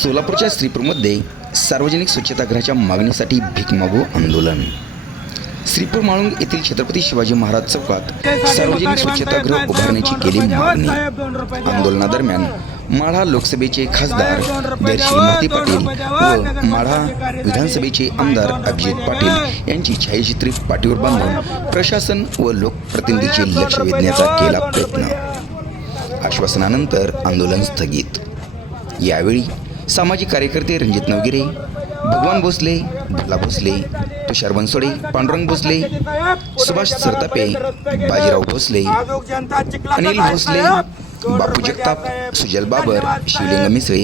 सोलापूरच्या श्रीपूरमध्ये सार्वजनिक स्वच्छतागृहाच्या मागणीसाठी भीक मागू आंदोलन. श्रीपूर माळुंग येथील छत्रपती शिवाजी महाराज चौकात सार्वजनिक स्वच्छतागृह उभारण्याची केली मागणी. आंदोलनादरम्यान माढा लोकसभेचे खासदार देरशील माती पाटील व माढा विधानसभेचे आमदार अभिजित पाटील यांची छायाचित्रे पाठीवर बांधून प्रशासन व लोकप्रतिनिधीचे लक्ष वेधण्याचा केला प्रयत्न. आश्वासनानंतर आंदोलन स्थगित. यावेळी सामाजिक कार्यकर्ते रणजित नवगिरे, भगवान भोसले, भला भोसले, तुषार बनसोडे, पांडुरंग भोसले, सुभाष सरतापे, बाजीराव भोसले, अनिल भोसले, बापू जगताप, सुजल बाबर, शिवलिंग मिसळे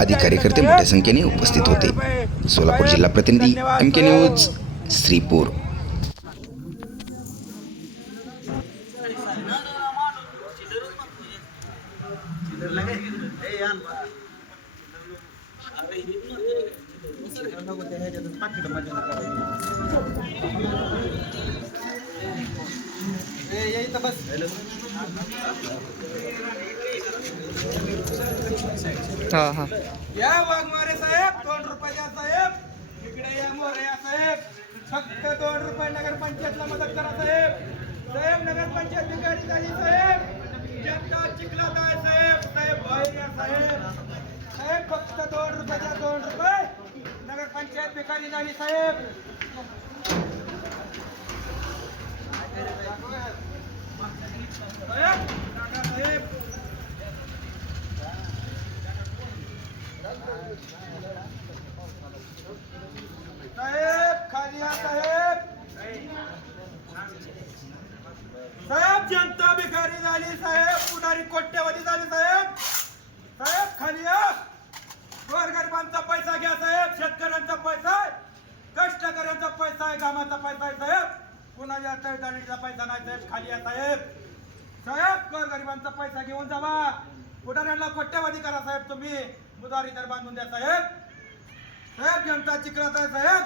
आदी कार्यकर्ते मोठ्या संख्येने उपस्थित होते. सोलापूर जिल्हा प्रतिनिधी MK न्यूज, श्रीपूर. या वाघमारे साहेब 2 रुपये द्या साहेब. इकडे या मोरया साहेब, फक्त 2 रुपये नगरपंचायतला मदत करा साहेब. साहेब नगरपंचायत भिकारी झाली साहेब. जनता चिखलात आहे साहेब. साहेब बाहेर या साहेब. साहेब फक्त 2 रुपये द्या, 2 रुपये. नगरपंचायत भिकारी झाली साहेब. साहेब टाका साहेब. साहेब खाली या साहेब. साहेब जनता भिकारी झाली साहेब. पुढारी कोट्यवधी झाली साहेब. साहेब खाली या. गोरगरिबांचा पैसा घ्या साहेब. शेतकऱ्यांचा पैसा आहे, कष्टकऱ्यांचा पैसा आहे, कामाचा पैसा आहे साहेब. कुणाच्या तळतळीचा पैसा नाही साहेब. खाली या साहेब. साहेब गोरगरिबांचा पैसा घेऊन जावा. पुढाऱ्यांना कोट्यवधी करा साहेब. तुम्ही मुदारी तर बांधून द्या साहेब. साहेब जनता चिखलात आहे साहेब.